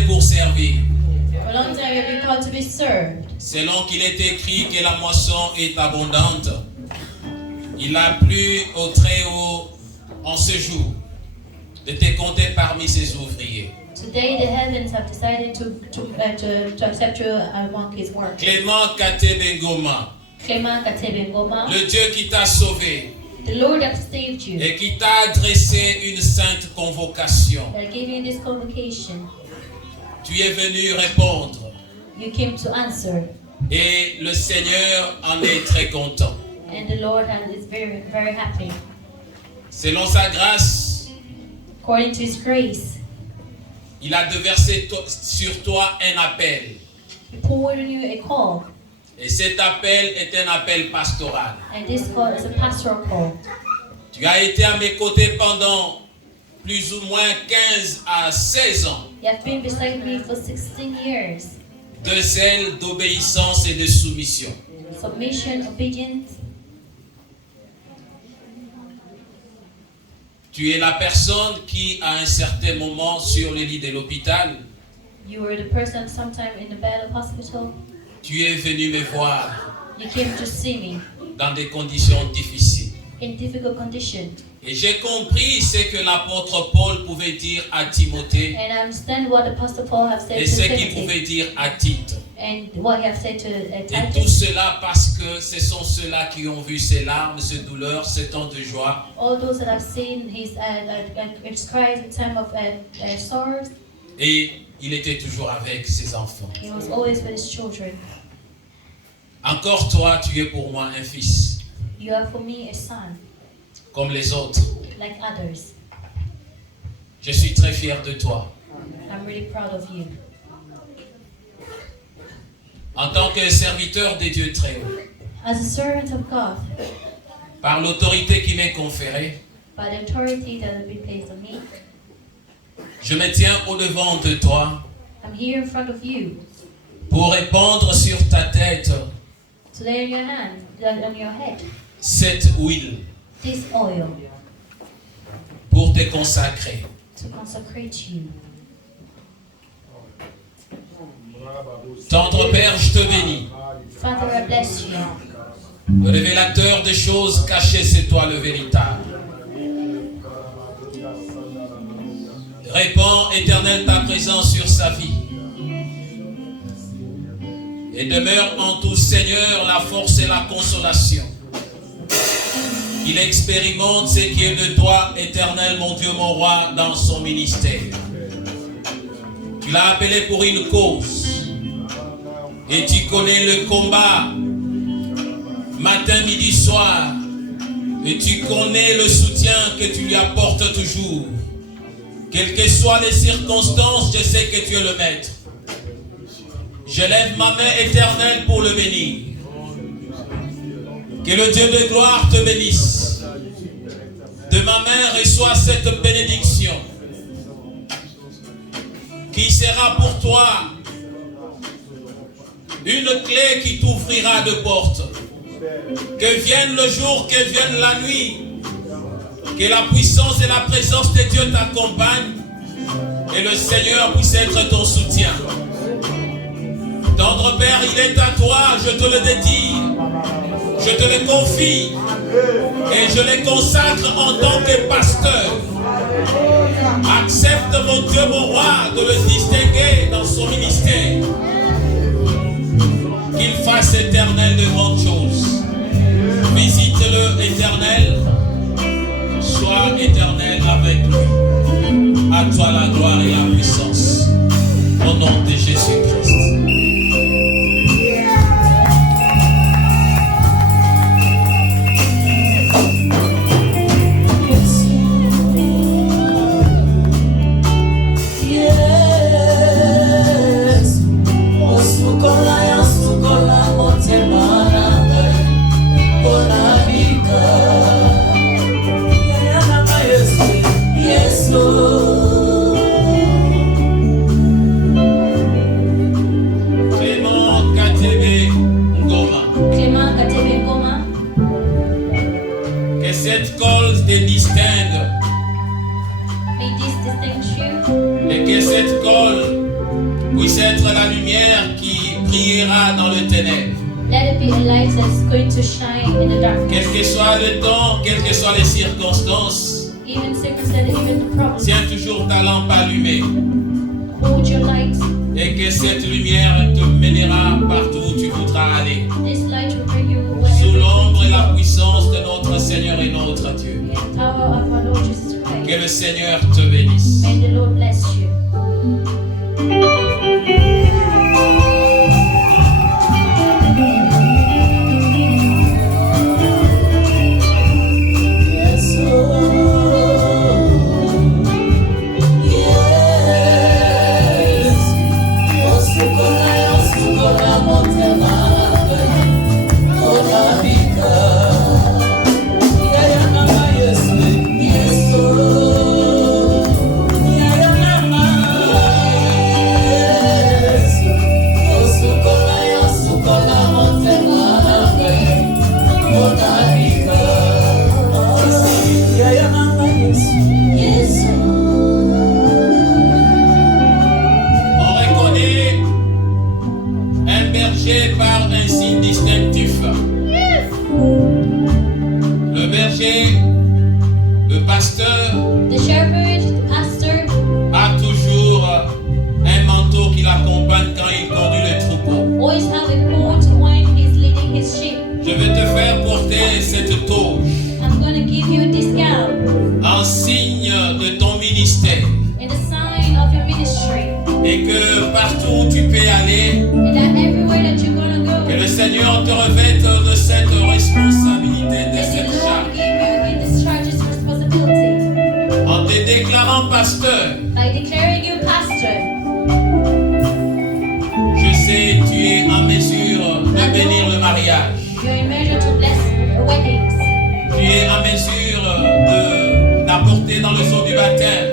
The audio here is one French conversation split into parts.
appelé pour servir. For a long time we have been called to be served. Selon qu'il est écrit que la moisson est abondante, il a plu au Très-Haut en ce jour de te compter parmi ses ouvriers. Today the heavens have decided to accept you among his work. Clément Katebengoma, Clément Katebengoma, le Dieu qui t'a sauvé the Lord that saved you, et qui t'a adressé une sainte convocation. that gave you this convocation. Tu es venu répondre You came to answer, et le Seigneur en est très content. and the Lord is very, very happy. Selon sa grâce, According to his grace, il a déversé sur toi un appel. he poured on you a call, Et cet appel est un appel pastoral. and this call is a pastoral call. Tu as été à mes côtés pendant plus ou moins 15 à 16 ans. You have been beside me for 16 years. De zèle, d'obéissance et de soumission. Submission, obedience. Tu es la personne qui, à un certain moment, sur le lit de l'hôpital, You were the person sometime in the bed of hospital. tu es venu me voir You came to see me dans des conditions difficiles. in difficult conditions. Et j'ai compris ce que l'apôtre Paul pouvait dire à Timothée And I understand what Apostle Paul have said et to ce qu'il Timothy, pouvait dire à Tite. and what he have said to Et tout Titus. cela parce que ce sont ceux-là qui ont vu ces larmes, ces douleurs, ce temps de joie. All those that have seen his cries in time of sorrows, Et il était toujours avec ses enfants. he was always with his children. Encore toi, tu es pour moi un fils, You are for me a son, comme les autres. like others. Je suis très fier de toi. I'm really proud of you. En tant que serviteur des dieux très haut, As a servant of God, par l'autorité qui m'est conférée, by the authority that has been placed on me, je me tiens au devant de toi I'm here in front of you pour répandre sur ta tête to lay on your hand, on your head, cette huile, this oil pour te consacrer. to consecrate you. Tendre Père, je te bénis. Father, I bless you. Le révélateur des choses cachées, c'est toi le véritable. Répands, Éternel, ta présence sur sa vie. Et demeure en tout, Seigneur, la force et la consolation. Qu'il expérimente ce qui est de toi, Éternel, mon Dieu, mon roi, dans son ministère. Tu l'as appelé pour une cause. Et tu connais le combat, matin, midi, soir. Et tu connais le soutien que tu lui apportes toujours. Quelles que soient les circonstances, je sais que tu es le maître. Je lève ma main éternelle pour le bénir. Que le Dieu de gloire te bénisse. De ma main, reçois cette bénédiction qui sera pour toi une clé qui t'ouvrira de portes. Que vienne le jour, que vienne la nuit. Que la puissance et la présence de Dieu t'accompagnent. Et le Seigneur puisse être ton soutien. Tendre Père, il est à toi, je te le dédie. Je te le confie. Et je le consacre en tant que pasteur. Accepte, mon Dieu, mon roi, de le distinguer dans son ministère. Qu'il fasse, Éternel, de grandes choses. Visite-le, Éternel. Sois éternel avec lui. À toi la gloire et la puissance. Au nom de Jésus-Christ. puisse être la lumière qui brillera dans le ténèbre. Let it be a light that's going to shine in the darkness. Quel que soit le temps, quelles que soient les circonstances, Even circumstances, even the problems. tiens toujours ta lampe allumée. Hold your light. Et que cette lumière te mènera partout où tu voudras aller. This light will bring you Sous wherever l'ombre et you la go. puissance de notre Seigneur et notre Dieu. In the power of our Lord Jesus Que Christ. le Seigneur te bénisse. May the Lord bless you. On reconnaît un berger par un signe distinctif. Le berger, le pasteur, The shepherd, the pastor, a toujours un manteau qui l'accompagne quand il conduit le troupeau. always have a coat when he's leading his sheep. Je vais te faire porter cette toge I'm going to give you this gown en signe de ton ministère in the sign of your ministry. et que partout où tu peux aller, And that everywhere that you're going to que go, le Seigneur te revête de cette responsabilité, de that the cette Lord charge. give you in this charge, this responsibility. En te déclarant pasteur, By declaring you pastor, je sais tu es en mesure de bénir le mariage. you're in measure to bless weddings. Tu es en mesure d'apporter dans le seau du baptême.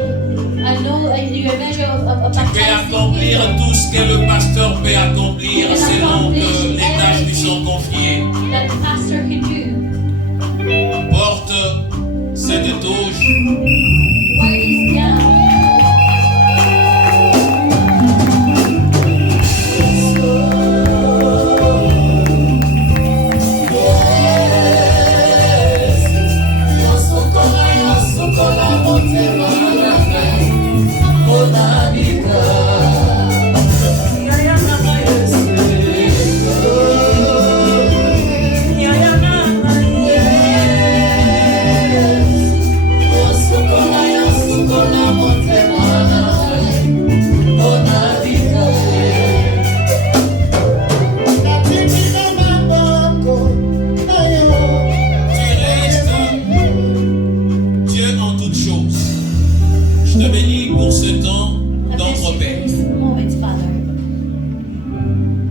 I know you're in measure of Tu peux baptizing accomplir people. tout ce que le pasteur peut accomplir selon que les tâches lui sont confiées. That the pastor can do. Porte cette touche. Wear this gown. Tu restes Dieu en toutes choses. Je te bénis pour ce temps I bless you for d'entrepère. this moment, Father.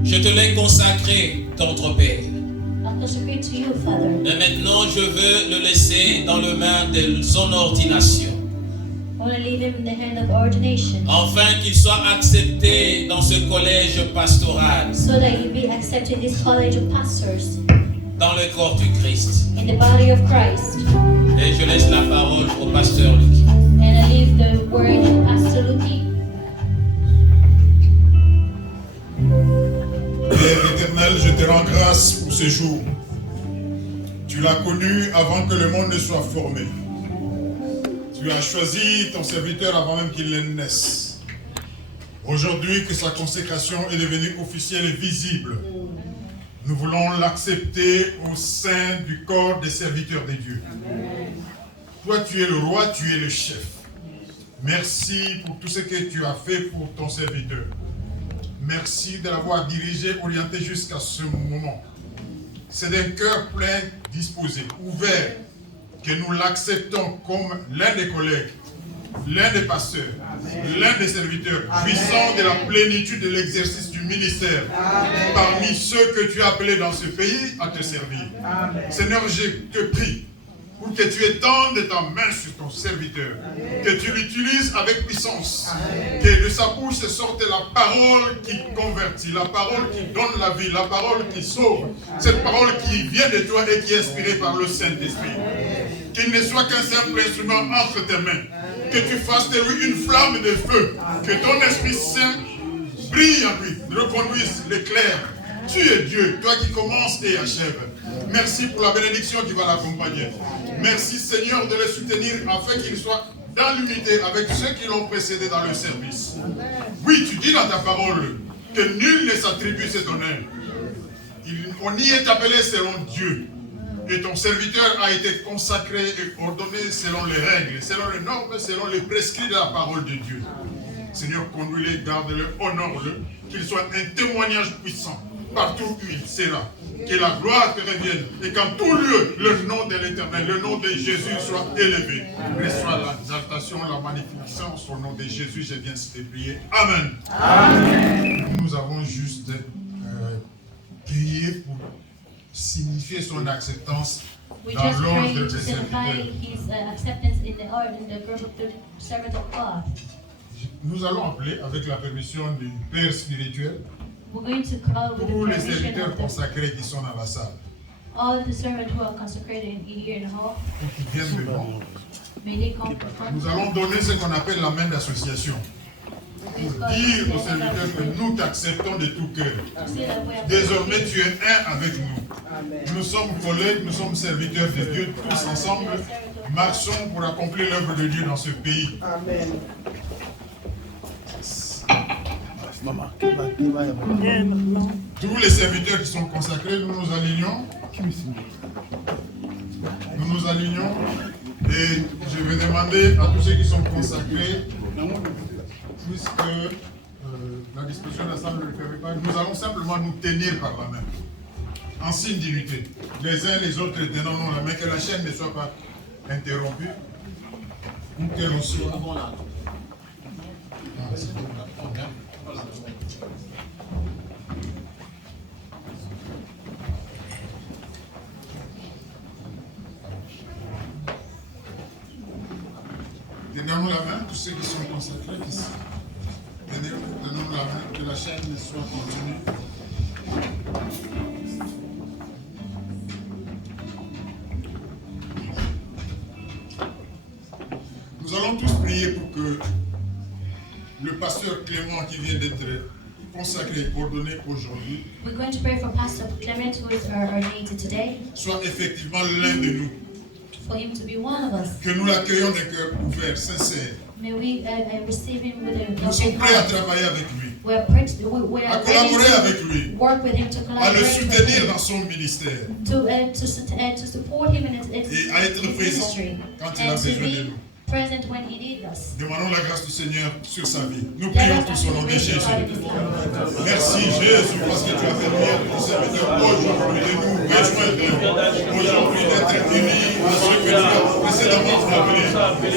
Je te l'ai consacré d'entrepère. I consecrate to you, Father. Mais maintenant, je veux le laisser dans les mains de son ordination. I want to leave him in the hand of ordination, Afin qu'il soit accepté dans ce collège pastoral, so that he be accepted in this college of pastors dans le corps du Christ. in the body of Christ. Et je laisse la parole au pasteur Luc. And I leave the word to Pastor Luki. Père éternel, je te rends grâce pour ce jour. Tu l'as connu avant que le monde ne soit formé. Tu as choisi ton serviteur avant même qu'il ne naisse. Aujourd'hui que sa consécration est devenue officielle et visible, nous voulons l'accepter au sein du corps des serviteurs de Dieu. Toi, tu es le roi, tu es le chef. Merci pour tout ce que tu as fait pour ton serviteur. Merci de l'avoir dirigé, orienté jusqu'à ce moment. C'est d'un cœur plein, disposé, ouvert, que nous l'acceptons comme l'un des collègues, l'un des pasteurs, l'un des serviteurs, puissants de la plénitude de l'exercice du ministère, parmi ceux que tu as appelés dans ce pays à te servir. Seigneur, je te prie pour que tu étendes ta main sur ton serviteur, que tu l'utilises avec puissance, que de sa bouche sorte la parole qui convertit, la parole qui donne la vie, la parole qui sauve, cette parole qui vient de toi et qui est inspirée par le Saint-Esprit. Qu'il ne soit qu'un simple instrument entre tes mains, que tu fasses de lui une flamme de feu, que ton Esprit Saint brille en lui, reconduise l'éclair. Tu es Dieu, toi qui commences et achèves. Merci pour la bénédiction qui va l'accompagner. Merci Seigneur de le soutenir afin qu'il soit dans l'unité avec ceux qui l'ont précédé dans le service. Oui, tu dis dans ta parole que nul ne s'attribue cet honneur. On y est appelé selon Dieu. Et ton serviteur a été consacré et ordonné selon les règles, selon les normes, selon les prescrits de la parole de Dieu. Seigneur, conduis-le, garde-le, honore-le, qu'il soit un témoignage puissant partout où il sera. Que la gloire te revienne et qu'en tout lieu, le nom de l'Éternel, le nom de Jésus soit élevé. Reçois l'exaltation, la magnificence au nom de Jésus. Je viens te prier. Amen. Amen. Nous avons juste prié pour signifier son acceptance dans l'ordre des serviteurs. Nous allons appeler avec la permission du Père spirituel tous les serviteurs consacrés qui sont dans la salle. All the servants who are consecrated here in the hall, Pour qu'ils viennent devant. may they come before. Nous allons donner ce qu'on appelle la main d'association. Pour dire aux serviteurs que nous t'acceptons de tout cœur. Désormais, tu es un avec nous. Nous sommes collègues, nous sommes serviteurs de Dieu, tous ensemble. Marchons pour accomplir l'œuvre de Dieu dans ce pays. Amen. Tous les serviteurs qui sont consacrés, nous nous alignons. Nous nous alignons. Et je vais demander à tous ceux qui sont consacrés, puisque la disposition de la salle ne le permet pas, nous allons simplement nous tenir par la main, en signe d'unité. Les uns les autres tenons la main, que la chaîne ne soit pas interrompue, ou que l'on soit. Tenons-nous la main, tous ceux qui sont consacrés ici. Tenons-nous la main, que la chaîne soit continue. Nous allons tous prier pour que le pasteur Clément qui vient d'être consacré, ordonné aujourd'hui, We're going to pray for Pastor Clement, who is ordained today, soit effectivement l'un de nous. for him to be one of us. Que nous l'accueillons d'un cœur ouvert, sincère. May we receive him with a Nous sommes open prêts à heart. travailler avec lui, We are à collaborer ready avec lui, to work with him, to à le collaborate with soutenir him, dans son ministère to support him in his et à être présent ministry, quand il a and to besoin de be nous. present when he needs us. Demandons la grâce du Seigneur sur sa vie. Nous Let prions us tous au nom de praise Jésus. God in his life. Merci Jésus parce que tu as permis à ton serviteur aujourd'hui de nous rejoindre, aujourd'hui d'être unis à ce que tu as précédemment appelé.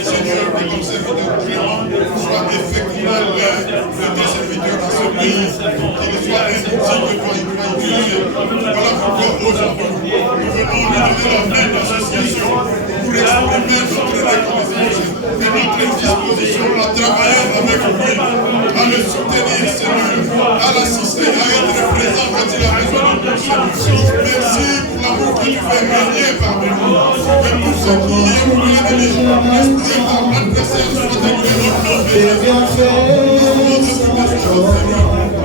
Seigneur, que ton serviteur Clément soit effectivement l'un de tes serviteurs dans ce pays, qu'il soit un outil que toi il pourra utiliser. Voilà pourquoi aujourd'hui, nous venons lui donner la main d'association pour exprimer notre reconnaissance et notre disposition à travailler avec lui, à le soutenir, Seigneur, à l'assister, à être présent quand il a besoin de nous, Seigneur. Merci pour l'amour que tu fais régner parmi nous. Que tout ce qui est pour l'ennemi, esprit par l'adversaire, soit annulé au nom de Jésus.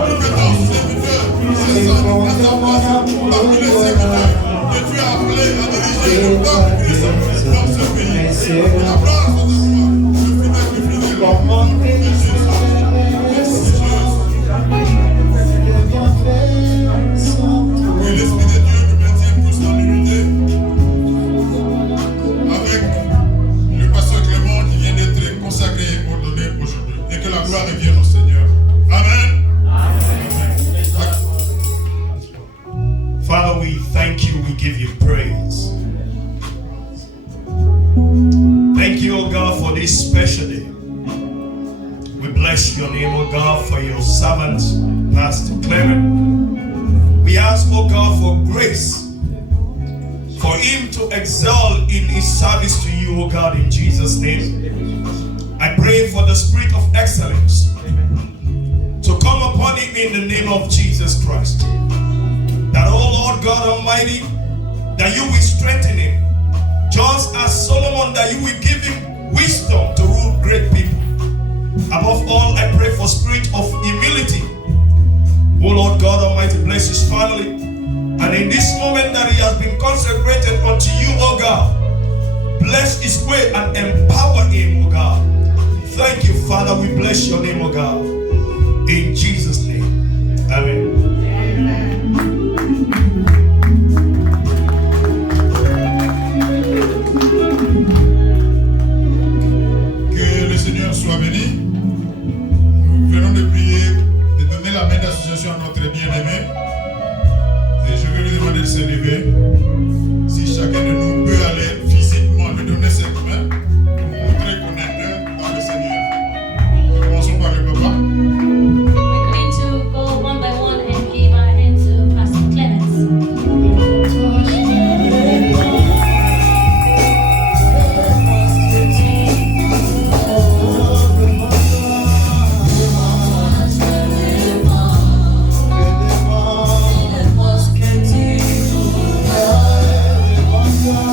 Que ton serviteur se sente à sa place parmi les serviteurs que tu as appelés à diriger le peuple Christ dans ce pays. La gloire soit à toi. Que l'Esprit de Dieu nous maintienne tous dans l'unité avec le pasteur Clément qui vient d'être consacré et ordonné aujourd'hui. Et que la gloire revienne au Seigneur. Amen. Father, we thank you, we give you praise. Thank you, O God, for this special day. We bless your name, O God, for your servant, Pastor Clement. We ask, O God, for grace for him to excel in his service to you, O God, in Jesus' name. I pray for the spirit of excellence to come upon him in the name of Jesus Christ. That, oh Lord God Almighty, that you will strengthen him, just as Solomon, that you will give him wisdom to rule great people. Above all, I pray for spirit of humility Almighty, bless his family. And in this moment that he has been consecrated unto you, O God, bless his way and empower him, O God. Thank you, Father. We bless your name, O God. In Jesus' name. Amen. Que le Seigneur soit béni. Nous venons de prier, de donner la main d'association à notre bien-aimé. Et je vais lui demander de se lever. Si chacun de nous peut aller physiquement lui donner cette main, pour montrer qu'on est un dans le Seigneur. Commençons par le papa. We're going to go one by one and give our hand to Pastor Clemens. Yeah.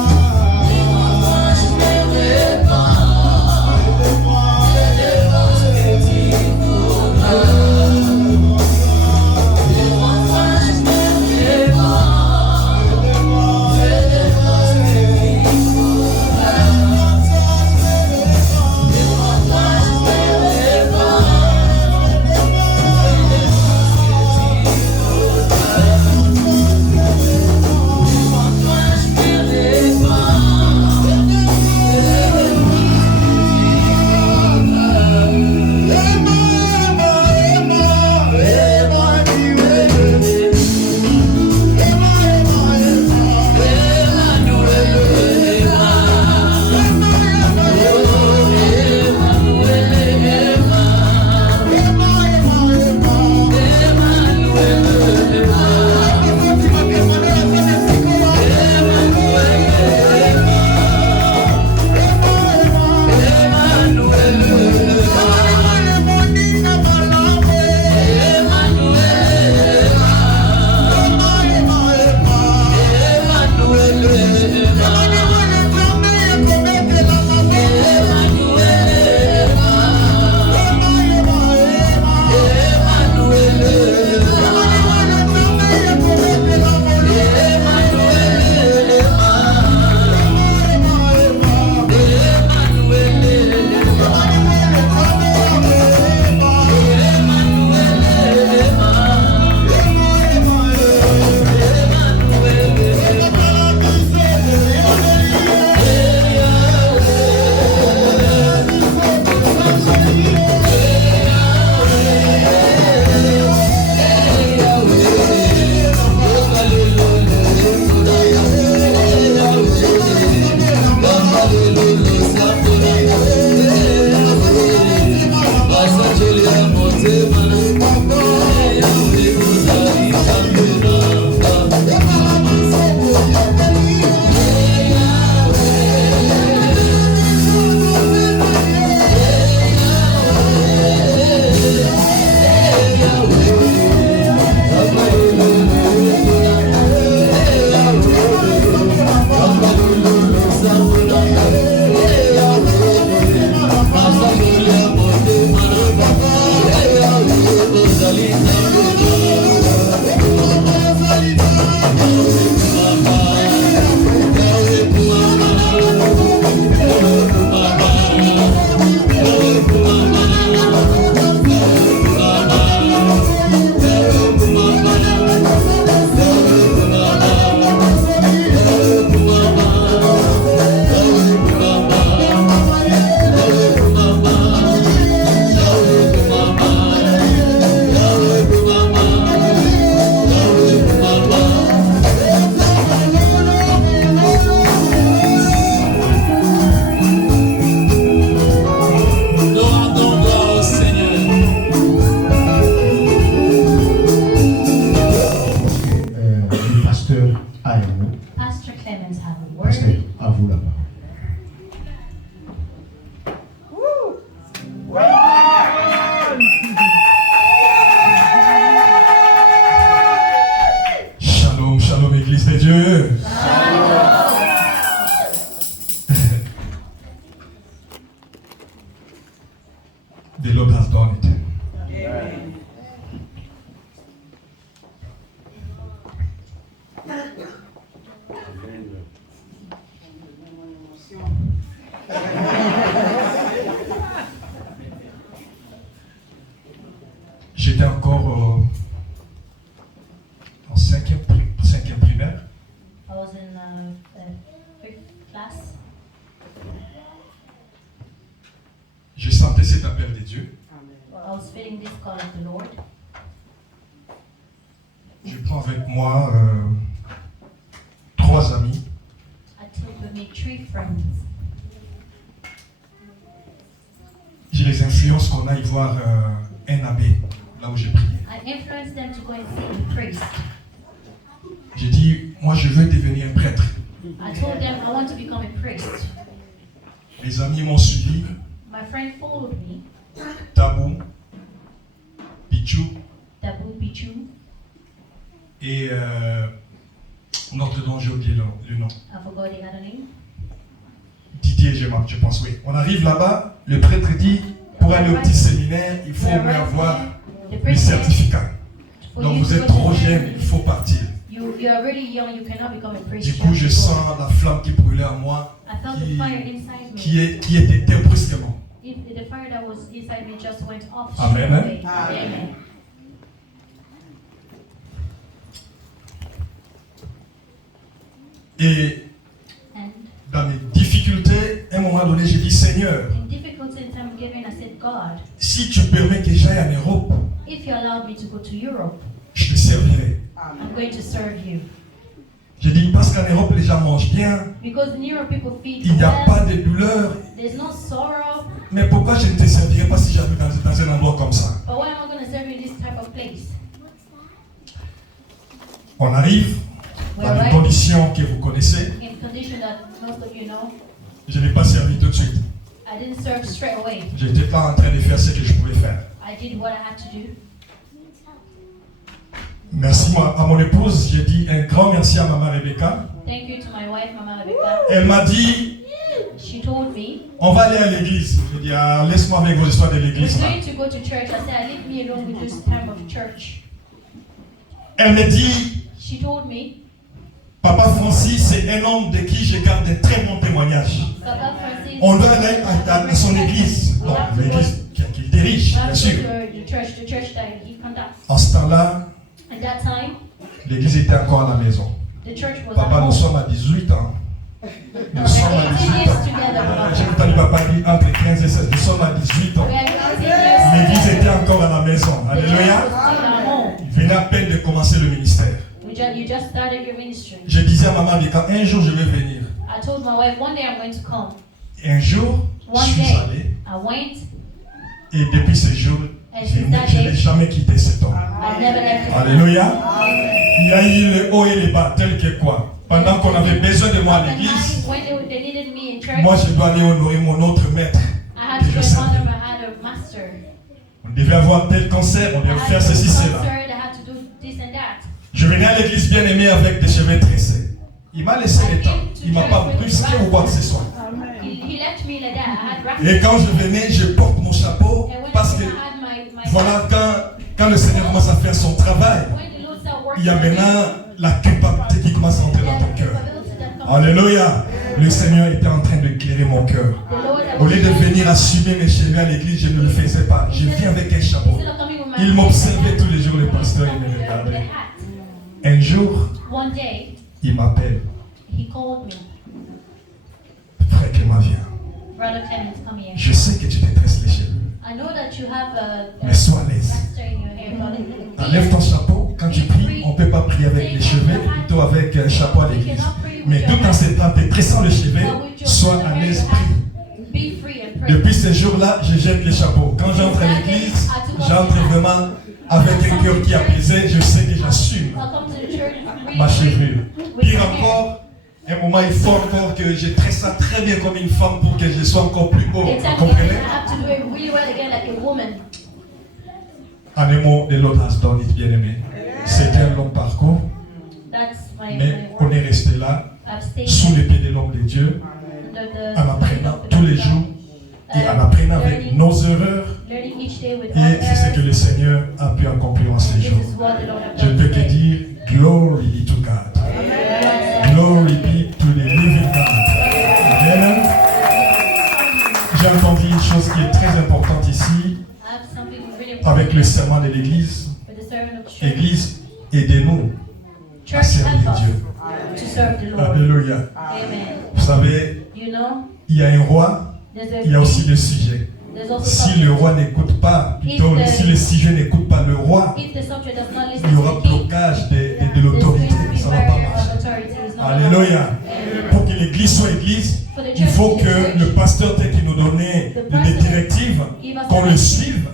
prends avec moi 3 amis. I took with me 3 friends. Je les influence qu'on aille voir un abbé, là où j'ai prié. I influenced them to go and see the priest. J'ai dit, moi je veux devenir un prêtre. I told them I want to become a priest. Les amis m'ont suivi. My friend followed me. Tabou, Pichou Tabu Pichu. et notre nom, j'ai oublié le nom. I forgot the other name. Didier Gemma, je pense, oui. On arrive là-bas, le prêtre dit, pour aller au petit séminaire, il faut au moins avoir The le priest said, certificat. for Donc you vous to êtes go to trop jeune, seminary, il faut partir. you are really young, you cannot become a priest. Du You coup, have je to go. sens la flamme qui brûlait en moi, I felt the fire inside me. qui était éteinte brusquement. The fire that was inside me just went off. Amen. straight away. Amen. Et And dans mes difficultés, à un moment donné, j'ai dit, Seigneur, in difficulty in time giving, I said, God, si tu permets que j'aille en Europe, if you allowed me to go to Europe, je te servirai. I'm going to serve you. J'ai dit, parce qu'en Europe, les gens mangent bien, Because in Europe people feed il n'y a well, pas de douleur. there's no sorrow. Mais pourquoi je ne te servirai pas si j'habite dans un endroit comme ça? But why am I going to serve you in this type of place? On arrive We're dans les right conditions que vous connaissez. in condition that most of you know. Je n'ai pas servi tout de suite. I didn't serve straight away. Je n'étais pas en train de faire ce que je pouvais faire. I did what I had to do. Merci à mon épouse. J'ai dit un grand merci à maman Rebecca. Thank you to my wife, Mama Rebecca. Elle m'a dit, She told me, on va aller à l'église. J'ai dit, ah, laisse-moi avec vos histoires de we're l'église. là. going to go to church. I said, leave me alone with this time of church. Elle me dit, She told me, Papa Francis, c'est un homme de qui je garde un très bon témoignage. Papa Francis, On doit aller à son église. Donc, l'église qu'il dirige, we have bien to sûr. go to the church that he conducts. En ce temps-là, At that time, l'église était encore à la maison. the church was Papa, at nous home. sommes à 18 ans. Nous sommes à 18 18 years ans. together. J'ai entendu papa dire entre 15 et 16. Nous sommes à 18 ans. We are 18 years L'église together. était encore à la maison. The church Alléluia. was still at home. Il venait à peine de commencer le ministère. You just started your ministry. Je disais à maman, un jour je vais venir. I told my wife, one day I'm going to come. Et un jour, je One suis day, allé. I went. Et depuis ce jour, And je since that n'ai day, jamais quitté cet homme. I never left it. Alléluia. Il y a eu le haut et les bas, tel que quoi. Pendant qu'on avait besoin de moi à At l'église, night, when they needed me in church, moi je dois aller honorer mon autre maître. I had que to je go and servais. honor my other master. On devait avoir tel concert, on I devait had faire to do ceci, cela. concert, I had to do this and that. Je venais à l'église bien aimée avec des cheveux tressés. Il m'a laissé le temps. Il ne m'a pas brusqué ou quoi que ce soit. He left me like that. I had rafting. Et quand je venais, je porte mon chapeau And when parce que I had my voilà, quand le Seigneur commence à faire son travail, when the Lord started working il y a on me, maintenant la culpabilité qui commence à entrer dans ton there's cœur. responsibility that comes. Alléluia. Le Seigneur était en train d'éclairer mon cœur. The Lord that Au was lieu de shining, venir assumer mes cheveux à l'église, je ne le faisais pas. Je viens avec un chapeau. instead of coming with my Il head m'observait like tous that, les jours, le he was pasteur, il coming me with a regardait. hat. Un jour, One day, il m'appelle. he called me, Frère Clément, viens. Brother Clement, come here. Je sais que tu te tresses les cheveux. I know that you have a Mais sois à l'aise. rasta in your hair, but Enlève ton chapeau. Quand tu pries, on ne peut pas prier avec les cheveux, plutôt avec un chapeau à l'église. Mais tout en te tressant le cheveu, sois à l'aise, prie. be free and pray. Depuis ce jour-là, je jette les chapeaux. Quand j'entre à l'église, j'entre vraiment avec un cœur qui est apaisé. Je sais que j'assume I'll come to the church free, ma free chevelure. with Pire my hair. encore, un moment, il faut encore que je tresse ça très bien comme une femme pour que je sois encore plus haut. Vous Exactly. I comprenez? have to do it really well again like a woman. En un mot, de l'autre has done it, bien aimé. C'était un long parcours, That's my mais work. on est resté là, I've stayed sous les pieds de l'homme de Dieu, en apprenant tous les jours et en apprenant avec nos erreurs. learning each day with Et c'est ce que le Seigneur a pu accomplir en ces This jours. is what the Lord has Je done peux te today. dire, glory be to God. Glory be to the living God. Amen. J'ai entendu une chose qui est très importante ici, I have something really important avec le serment de l'Église. for the servant of church. Église, aidez-nous à Church, servir help us Dieu. to serve the Lord. Alléluia. Amen. Vous savez, You know, il y a un roi, there's a il y a aussi king, des sujets. there's also Si subject. le roi n'écoute pas, plutôt si le sujet n'écoute pas le roi, If the subject does not listen il y to aura the king, blocage des Alléluia. Pour que l'église soit église, il faut que le pasteur tel qu'il nous donnait des directives, qu'on le suive,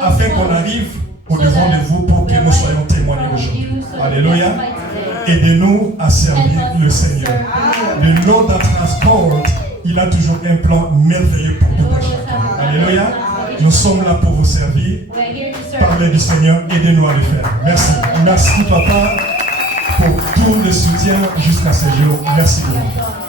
afin qu'on arrive au-devant de vous pour que nous soyons témoins aujourd'hui. Alléluia. Aidez-nous à servir le Seigneur. Le Lord that transport, il a toujours un plan merveilleux pour tout un chacun. Alléluia. Nous sommes là pour vous servir. Parlez du Seigneur, aidez-nous à le faire. Merci. Merci papa pour tout le soutien jusqu'à ce jour. Merci beaucoup.